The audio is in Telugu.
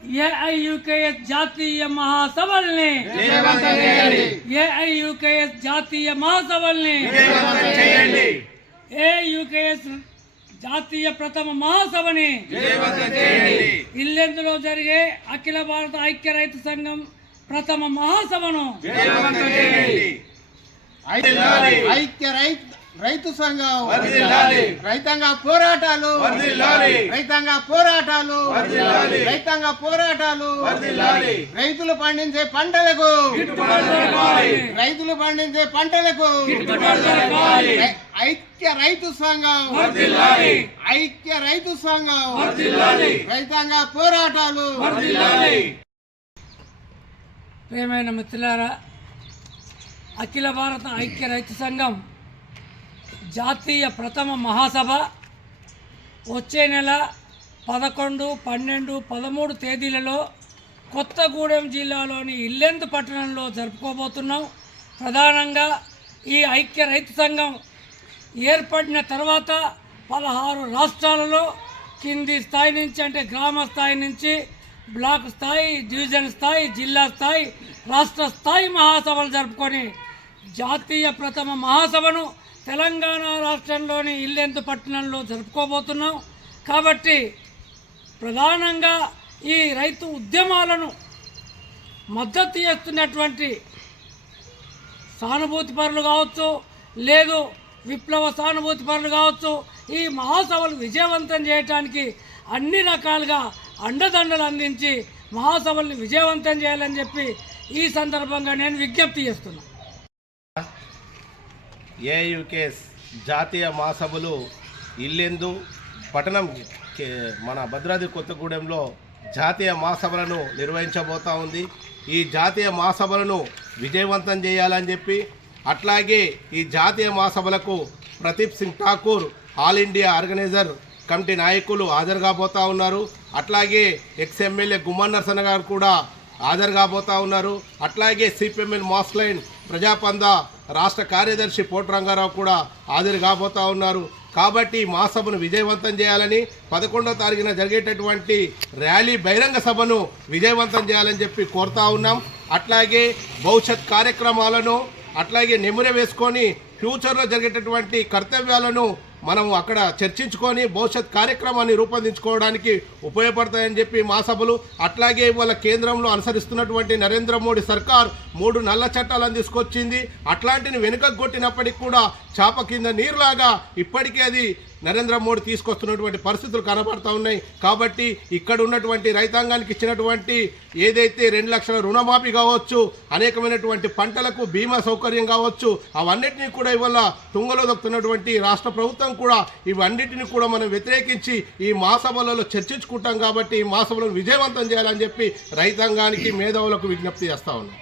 ఏఐయుకేఎస్ జాతీయ మహాసభల్ని ఏఐయుకేఎస్ జాతీయ మహాసభల్ని ఏయుకేఎస్ జాతీయ ప్రథమ మహాసభని ఇల్లెందులో జరిగే అఖిల భారత ఐక్య రైతు సంఘం ప్రథమ మహాసభను రైతు సంఘం రైతాంగ పోరాటాలు రైతులు పండించే పంటలకు ఐక్య రైతు సంఘం రైతాంగ పోరాటాలు. ప్రియమైన మిత్రులారా, అఖిల భారత ఐక్య రైతు సంఘం జాతీయ ప్రథమ మహాసభ వచ్చే నెల 11, 12, 13 తేదీలలో కొత్తగూడెం జిల్లాలోని ఇల్లెందు పట్టణంలో జరుపుకోబోతున్నాం. ప్రధానంగా ఈ ఐక్య రైతు సంఘం ఏర్పడిన తర్వాత 16 రాష్ట్రాలలో కింది స్థాయి నుంచి అంటే గ్రామ స్థాయి నుంచి బ్లాక్ స్థాయి, డివిజన్ స్థాయి, జిల్లా స్థాయి, రాష్ట్ర స్థాయి మహాసభలు జరుపుకొని జాతీయ ప్రథమ మహాసభను తెలంగాణ రాష్ట్రంలోని ఇల్లెందు పట్టణంలో జరుపుకోబోతున్నాం. కాబట్టి ప్రధానంగా ఈ రైతు ఉద్యమాలను మద్దతు చేస్తున్నటువంటి సానుభూతిపరులు కావచ్చు, లేదు విప్లవ సానుభూతిపరులు కావచ్చు, ఈ మహాసభలు విజయవంతం చేయడానికి అన్ని రకాలుగా అండదండలు అందించి మహాసభల్ని విజయవంతం చేయాలని చెప్పి ఈ సందర్భంగా నేను విజ్ఞప్తి చేస్తున్నాను. ఏయుకేఎస్ జాతీయ మహాసభలు ఇల్లెందు పట్టణం మన భద్రాద్రి కొత్తగూడెంలో జాతీయ మహాసభలను నిర్వహించబోతా ఉంది. ఈ జాతీయ మహాసభలను విజయవంతం చేయాలని చెప్పి, అట్లాగే ఈ జాతీయ మహాసభలకు Pradeep Singh Thakur all India organizer committee నాయకులు హాజరు కాబోతా ఉన్నారు. అట్లాగే ఎక్స్ ఎమ్మెల్యే గుమ్మన్ నరసన్న గారు కూడా హాజరు కాబోతా ఉన్నారు. అట్లాగే సిపిఎంఎల్ మాస్లైన్ ప్రజాపంద రాష్ట్ర కార్యదర్శి పోటు రంగారావు కూడా హాజరు కాబోతా ఉన్నారు. కాబట్టి మహాసభను విజయవంతం చేయాలని 11వ తారీఖున జరిగేటటువంటి ర్యాలీ బహిరంగ సభను విజయవంతం చేయాలని చెప్పి కోరుతా ఉన్నాం. అట్లాగే భవిష్యత్ కార్యక్రమాలను అట్లాగే నెమరు వేసుకొని ఫ్యూచర్లో జరిగేటటువంటి కర్తవ్యాలను మనము అక్కడ చర్చించుకొని భవిష్యత్ కార్యక్రమాన్ని రూపొందించుకోవడానికి ఉపయోగపడతాయని చెప్పి మహాసభలు, అట్లాగే ఇవాళ కేంద్రంలో అనుసరిస్తున్నటువంటి నరేంద్ర మోడీ సర్కార్ 3 నల్ల చట్టాలను తీసుకొచ్చింది. అట్లాంటిని వెనుకకు కొట్టినప్పటికీ కూడా చాప కింద నీరులాగా ఇప్పటికే అది నరేంద్ర మోడీ తీసుకొస్తున్నటువంటి పరిస్థితులు కనబడుతూ ఉన్నాయి. కాబట్టి ఇక్కడ ఉన్నటువంటి రైతాంగానికి ఇచ్చినటువంటి ఏదైతే 2 లక్షల రుణమాఫీ కావచ్చు, అనేకమైనటువంటి పంటలకు బీమా సౌకర్యం కావచ్చు, అవన్నిటినీ కూడా ఇవాళ తుంగలో దొక్కుతున్నటువంటి రాష్ట్ర ప్రభుత్వం కూడా ఇవన్నిటిని కూడా మనం వ్యతిరేకించి ఈ మహాసభలలో చర్చించుకుంటాం. కాబట్టి ఈ మహాసభలను విజయవంతం చేయాలని చెప్పి రైతాంగానికి, మేధావులకు విజ్ఞప్తి చేస్తా ఉన్నాం.